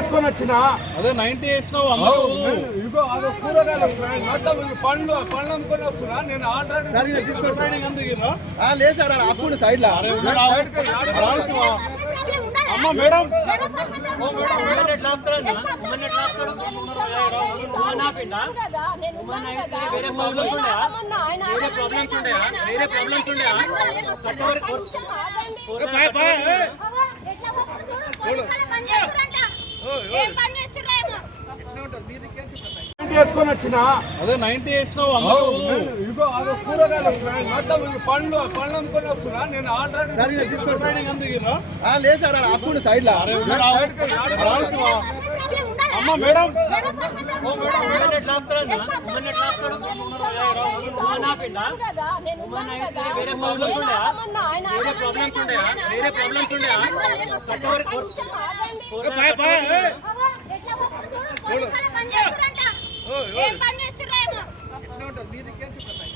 వేసుకొని వచ్చిన అదే 90 వేసినావు ఇగో అదో కూరగాయలు పండ్లు అమ్ముకొని వస్తున్నా నేను ఆల్రెడీ లేదు సార్ అప్పుడు సైడ్ లా అమ్మ మేడం వేరే ప్రాబ్లమ్స్ ఉండయా వేసుకొని వచ్చిన అదే 90 వేసినావు ఇగో అదో కూరగాయలు పండ్లు అమ్ముకొని వస్తున్నా నేను ఆల్రెడీ లేదు సార్ అప్పుడు సైడ్ లా అమ్మ మేడం వేరే ప్రాబ్లమ్స్ ఉండయా